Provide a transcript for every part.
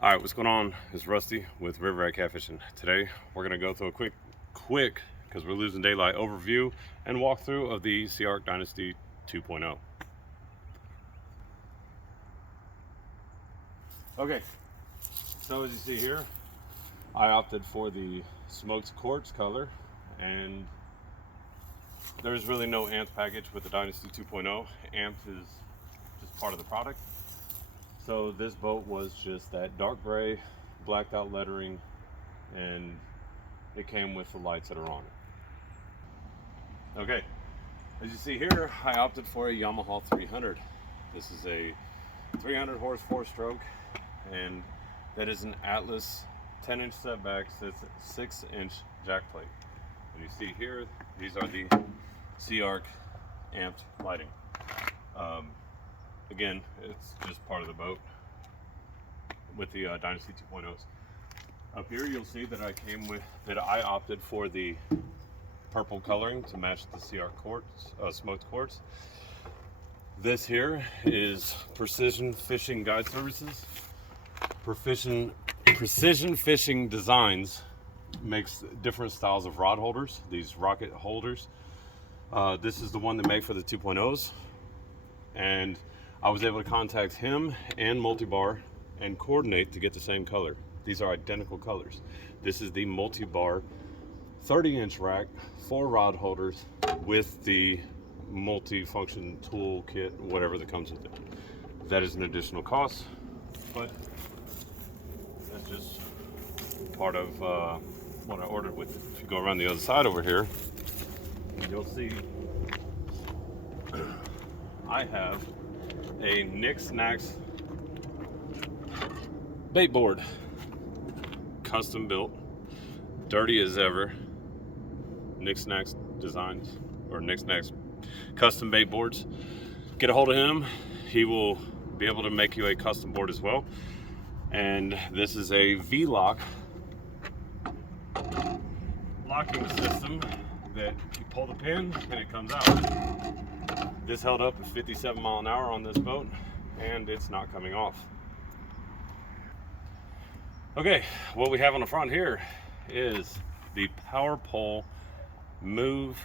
All right, what's going on? It's Rusty with River Rat Catfishing. Today we're gonna go through a quick, because we're losing daylight, overview and walkthrough of the Sea Ark Dynasty 2.0. Okay, so as you see here, I opted for the smoked quartz color, and there's really no AMP package with the Dynasty 2.0. AMP is just part of the product. So this boat was just that dark gray, blacked out lettering, and it came with the lights that are on it. Okay, as you see here, I opted for a Yamaha 300. This is a 300 horse 4-stroke, and that is an Atlas 10-inch setbacks. It's a 6-inch jack plate. And you see here, these are the Sea Ark amped lighting. Again, it's just part of the boat with the Dynasty 2.0s. Up here, you'll see that I opted for the purple coloring to match the Sea Ark quartz, smoked quartz. This here is Precision Fishing Guide Services. Precision Fishing Designs makes different styles of rod holders, these rocket holders. This is the one they make for the 2.0s, and I was able to contact him and Multibar and coordinate to get the same color. These are identical colors. This is the Multibar 30-inch rack, 4 rod holders with the multi-function tool kit, whatever that comes with it. That is an additional cost, but that's just part of what I ordered with it. If you go around the other side over here, you'll see I have a Nix Nax bait board, custom built, dirty as ever. Nix Nax Designs, or Nix Nax custom bait boards. Get a hold of him, he will be able to make you a custom board as well. And this is a V-lock locking system that you pull the pin and it comes out. This held up at 57 mile an hour on this boat, and it's not coming off. Okay, what we have on the front here is the Power Pole Move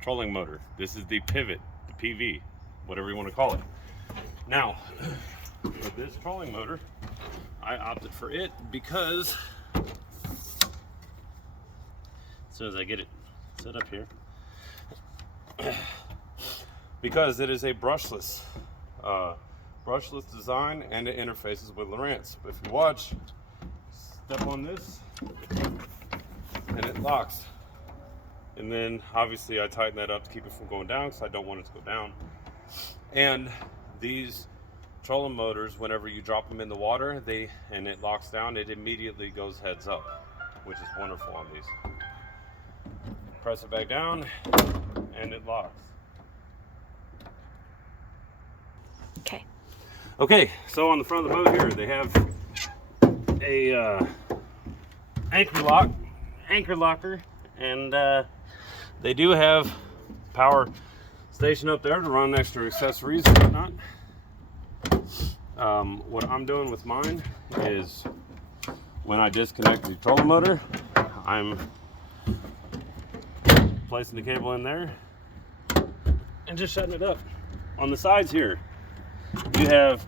trolling motor. This is the Pivot, the PV, whatever you want to call it. Now, for this trolling motor, I opted for it because as soon as I get it set up here, because it is a brushless design, and it interfaces with Lowrance. But if you watch, step on this and it locks, and then obviously I tighten that up to keep it from going down because I don't want it to go down. And these trolling motors, whenever you drop them in the water and it locks down, it immediately goes heads up, which is wonderful on these. Press it back down and it locks. Okay, so on the front of the boat here, they have a anchor locker, and they do have power station up there to run extra accessories and whatnot. What I'm doing with mine is when I disconnect the trolling motor, I'm placing the cable in there and just shutting it up. On the sides here, you have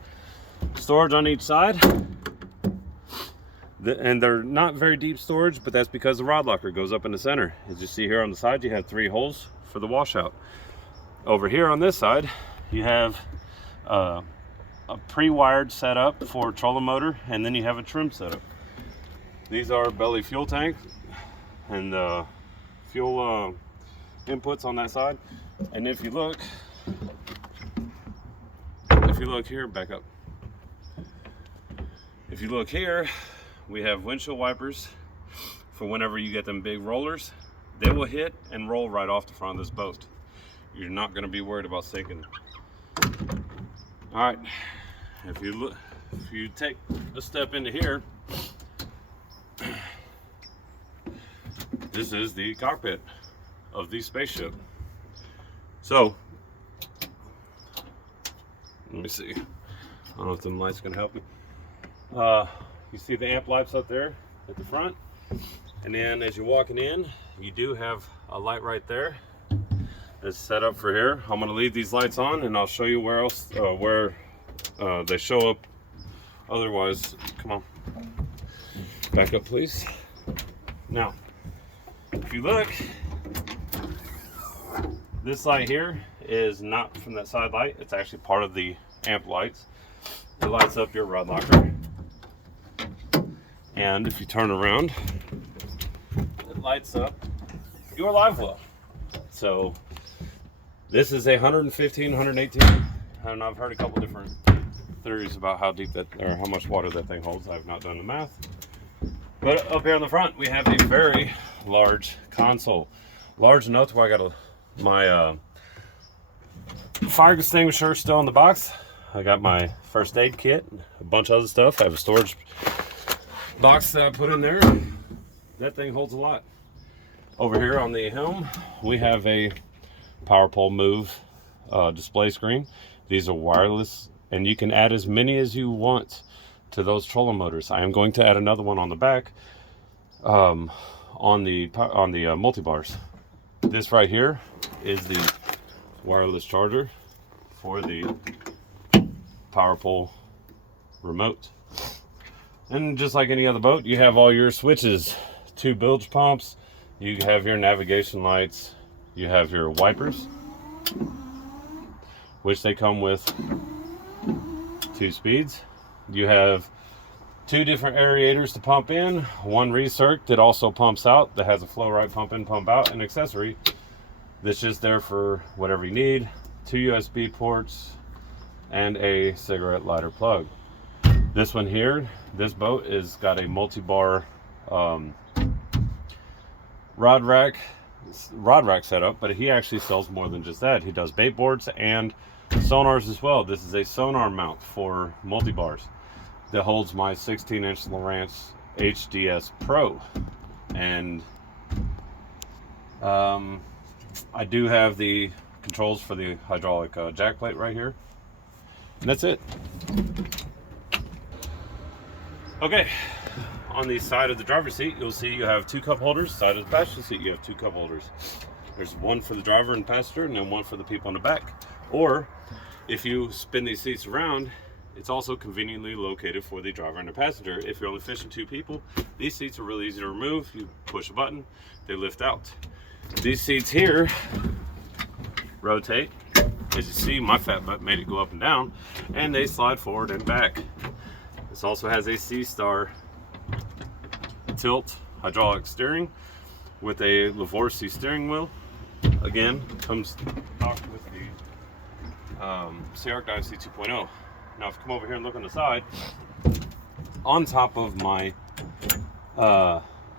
storage on each side, and they're not very deep storage, but that's because the rod locker goes up in the center. As you see here on the side, you have 3 holes for the washout. Over here on this side, you have a pre-wired setup for trolling motor, and then you have a trim setup. These are belly fuel tank and fuel inputs on that side. And if you look here, back up. If you look here, we have windshield wipers for whenever you get them big rollers. They will hit and roll right off the front of this boat. You're not going to be worried about sinking. All right, if you take a step into here, this is the cockpit of the spaceship. So let me see. I don't know if the light's gonna help me. you see the amp lights up there at the front. And then as you're walking in, you do have a light right there. It's set up for here. I'm gonna leave these lights on and I'll show you where else, they show up otherwise. Come on, back up please. Now, if you look, this light here is not from that side light. It's actually part of the amp lights. It lights up your rod locker. And if you turn around, it lights up your live well. So this is a 115, 118. I don't know, I've heard a couple different theories about how deep that, or how much water that thing holds. I've not done the math. But up here on the front, we have a very large console. Large enough to where I got my fire extinguisher still in the box. I got my first aid kit, a bunch of other stuff. I have a storage box that I put in there. That thing holds a lot. Over here on the helm, we have a power pole move display screen. These are wireless, and you can add as many as you want to those trolling motors. I am going to add another one on the back on the multi-bars. This right here is the wireless charger for the power pole remote. And just like any other boat, you have all your switches, 2 bilge pumps, you have your navigation lights, you have your wipers, which they come with 2 speeds. You have 2 different aerators to pump in, 1 recirc that also pumps out, that has a flow right pump in, pump out, an accessory that's just there for whatever you need, 2 USB ports, and a cigarette lighter plug. This one here, this boat is got a multi-bar rod rack setup, but he actually sells more than just that. He does bait boards and sonars as well. This is a sonar mount for multi-bars that holds my 16-inch Lowrance HDS Pro. And I do have the controls for the hydraulic jack plate right here. And that's it. Okay, on the side of the driver's seat, you'll see you have 2 cup holders. Side of the passenger seat, you have 2 cup holders. There's one for the driver and passenger, and then one for the people in the back. Or if you spin these seats around, it's also conveniently located for the driver and the passenger. If you're only fishing 2 people, these seats are really easy to remove. You push a button, they lift out. These seats here rotate. As you see, my fat butt made it go up and down, and they slide forward and back. This also has a C-Star tilt hydraulic steering with a Levorsi steering wheel. Again, comes stocked with the Sea-Ark Dynasty 2.0. Now if you come over here and look on the side, on top of my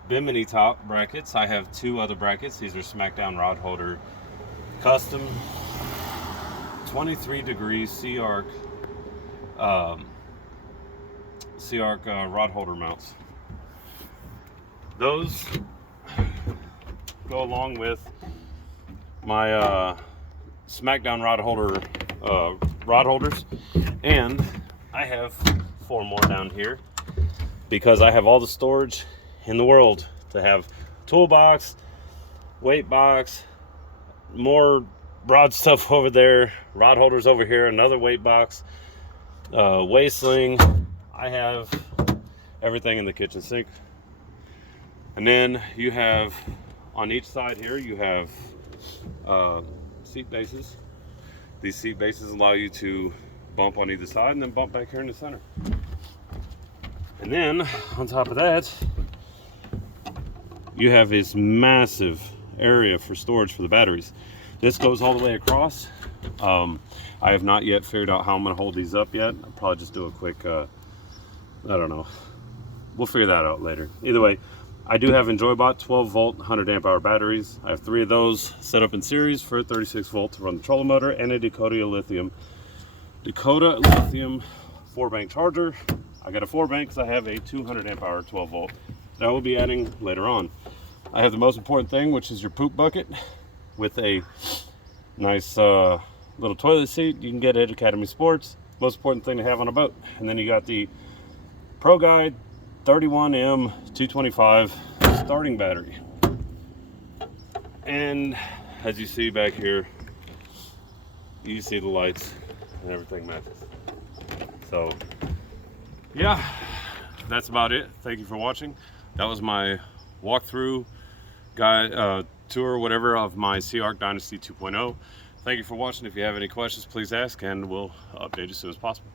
Bimini top brackets, I have 2 other brackets. These are Smackdown Rod Holder custom 23-degree Sea-Ark rod holder mounts. Those go along with my Smackdown rod holders, and I have 4 more down here because I have all the storage in the world to have toolbox, weight box, more rod stuff over there, rod holders over here, another weight box, weigh sling. I have everything in the kitchen sink. And then you have on each side here, you have seat bases. These seat bases allow you to bump on either side and then bump back here in the center. And then on top of that, you have this massive area for storage for the batteries. This goes all the way across. I have not yet figured out how I'm going to hold these up yet. I'll probably just do a quick, I don't know. We'll figure that out later. Either way, I do have EnjoyBot 12 volt 100 amp hour batteries. I have 3 of those set up in series for 36 volt to run the trolling motor, and a Dakota Lithium 4-bank charger. I got a 4-bank because I have a 200 amp hour 12 volt that I will be adding later on. I have the most important thing, which is your poop bucket with a nice little toilet seat you can get at Academy Sports. Most important thing to have on a boat. And then you got the Pro Guide 31M 225 starting battery. And as you see back here, you see the lights and everything matches. So yeah, that's about it. Thank you for watching. That was my walkthrough tour, whatever, of my Sea Ark Dynasty 2.0. Thank you for watching. If you have any questions, please ask, and we'll update as soon as possible.